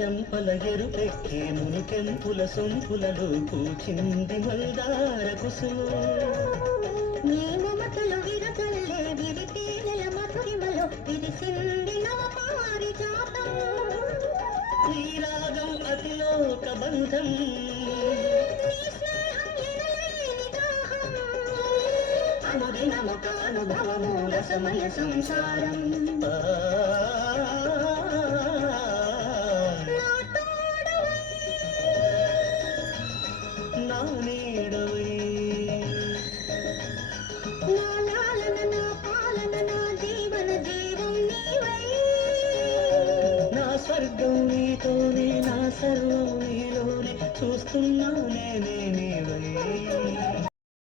చెంపల ఎరుపెక్కే మునికెంపుల సొంపులలో పూచింది మందార కుసుము నీ మమతలు విరకల్లే విరితే నెల మధురిమలో విరిసింది నవపారిజాతం ఈ రాగం అతిలోక బంధం అనుదినమొక అనుభవము రసమయ సంసారం నా నీడవై నా లాలన నా పాలన నా జీవన జీవం నీవై నా స్వర్గం నీతోనే నా సర్వం నీలోనే చూస్తున్నా నేనే